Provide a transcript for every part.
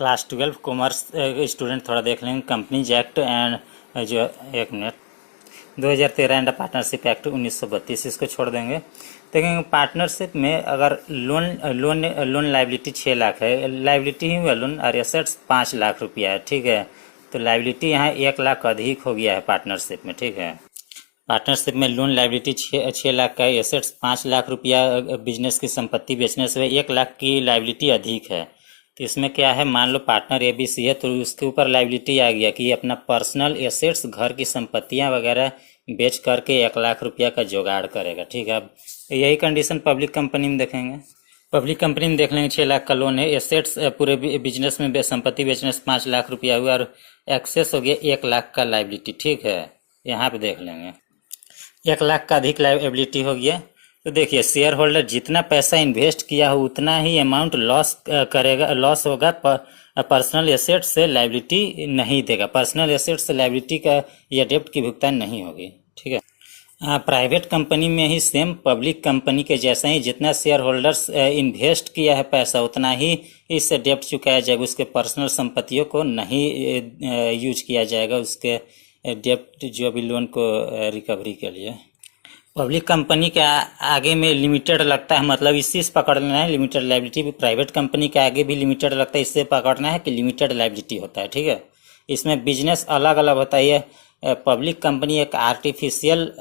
Class 12 commerce student थोड़ा देख लेंगे। कंपनीज एक्ट एंड जो एक मिनट 2013 एंड पार्टनरशिप एक्ट 1932 इसको छोड़ देंगे। देखेंगे पार्टनरशिप में अगर loan loan loan liability 6 lakh है, लाइबिलिटी ही हुआ लोन, और एसेट्स 5 लाख रुपया है। ठीक है, तो लाइबिलिटी यहाँ 1 लाख अधिक हो गया है पार्टनरशिप में। ठीक है, पार्टनरशिप में लोन लाइबिलिटी 6 लाख का, एसेट्स 5 लाख रुपया, बिजनेस की संपत्ति बेचने से 1 लाख की लाइबिलिटी अधिक है। तो इसमें क्या है, मान लो पार्टनर ABC है तो उसके ऊपर लाइबिलिटी आ गया कि अपना पर्सनल एसेट्स, घर की संपत्तियां वगैरह बेच करके 1 लाख रुपया का जुगाड़ करेगा। ठीक है, अब यही कंडीशन पब्लिक कंपनी में देखेंगे। पब्लिक कंपनी में देख लेंगे 6 लाख का लोन है, एसेट्स पूरे बिजनेस में संपत्ति बेचने से 5 लाख रुपया हुआ, और एक्सेस हो गया 1 लाख का लाइबिलिटी। ठीक है, यहाँ पे देख लेंगे 1 लाख का अधिक लाइबिलिटी हो गया। तो देखिए शेयर होल्डर जितना पैसा इन्वेस्ट किया हो उतना ही अमाउंट लॉस करेगा, लॉस होगा। पर्सनल एसेट से लाइबिलिटी नहीं देगा, पर्सनल एसेट से लाइबिलिटी का या डेब्ट की भुगतान नहीं होगी। ठीक है, प्राइवेट कंपनी में ही सेम पब्लिक कंपनी के जैसा ही जितना शेयर होल्डर्स इन्वेस्ट किया है पैसा उतना ही इससे डेब्ट चुकाया जाएगा, उसके पर्सनल संपत्तियों को नहीं यूज किया जाएगा उसके डेब्ट जो भी लोन को रिकवरी के लिए। पब्लिक कंपनी के आगे में लिमिटेड लगता है, मतलब इसी से पकड़ना है लिमिटेड लाइबिलिटी भी। प्राइवेट कंपनी के आगे भी लिमिटेड लगता है, इससे पकड़ना है कि लिमिटेड लाइबिलिटी होता है। ठीक है, इसमें बिजनेस अलग अलग होता है। ये पब्लिक कंपनी एक आर्टिफिशियल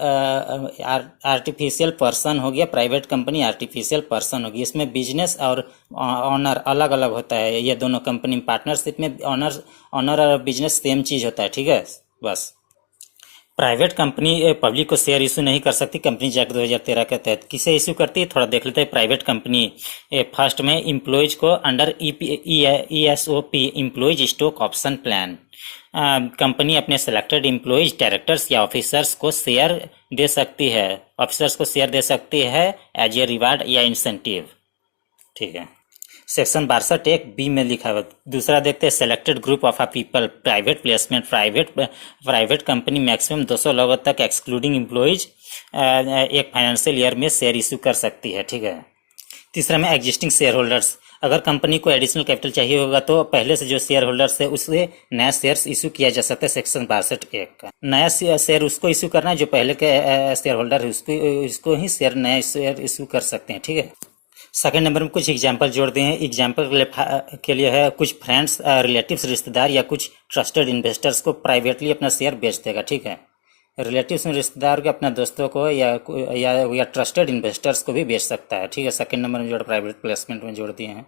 पर्सन हो गया, प्राइवेट कंपनी आर्टिफिशियल पर्सन होगी। इसमें बिजनेस और ऑनर अलग अलग होता है। ये दोनों कंपनी में पार्टनरशिप में ऑनर और बिजनेस सेम चीज़ होता है। ठीक है, बस प्राइवेट कंपनी पब्लिक को शेयर इशू नहीं कर सकती कंपनीज एक्ट 2013 के तहत। किसे इशू करती है थोड़ा देख लेते हैं। प्राइवेट कंपनी फर्स्ट में इम्प्लॉयज को under ESOP employees stock option plan, company अपने सेलेक्टेड इम्प्लॉयज डायरेक्टर्स या ऑफिसर्स को शेयर दे सकती है, ऑफिसर्स को शेयर दे सकती है एज ए रिवार्ड या इंसेंटिव। ठीक है, सेक्शन 62(1)(b) में लिखा हुआ। दूसरा देखते हैं selected group of people, private placement, private company maximum 200 लोगों तक एक्सक्लूडिंग एम्प्लॉयज एक फाइनेंशियल ईयर में शेयर इशू कर सकती है। ठीक है, तीसरा में एग्जिस्टिंग शेयर होल्डर्स, अगर कंपनी को एडिशनल कैपिटल चाहिए होगा तो पहले से जो शेयर होल्डर्स है उससे नया शेयर्स इशू किया जा सकता है। सेक्शन 62(1) का नया शेयर उसको इशू करना है जो पहले के शेयर होल्डर है, उसको ही नया शेयर इशू कर सकते हैं। ठीक है, सेकेंड नंबर में कुछ एग्जाम्पल जोड़ दिए हैं। एग्जाम्पल के लिए है कुछ फ्रेंड्स, रिलेटिव्स, रिश्तेदार या कुछ ट्रस्टेड इन्वेस्टर्स को प्राइवेटली अपना शेयर बेच देगा। ठीक है, रिलेटिव्स में रिश्तेदार को, अपना दोस्तों को या ट्रस्टेड इन्वेस्टर्स को भी बेच सकता है। ठीक है, सेकंड नंबर में जोड़ प्राइवेट प्लेसमेंट में जोड़ दिए हैं।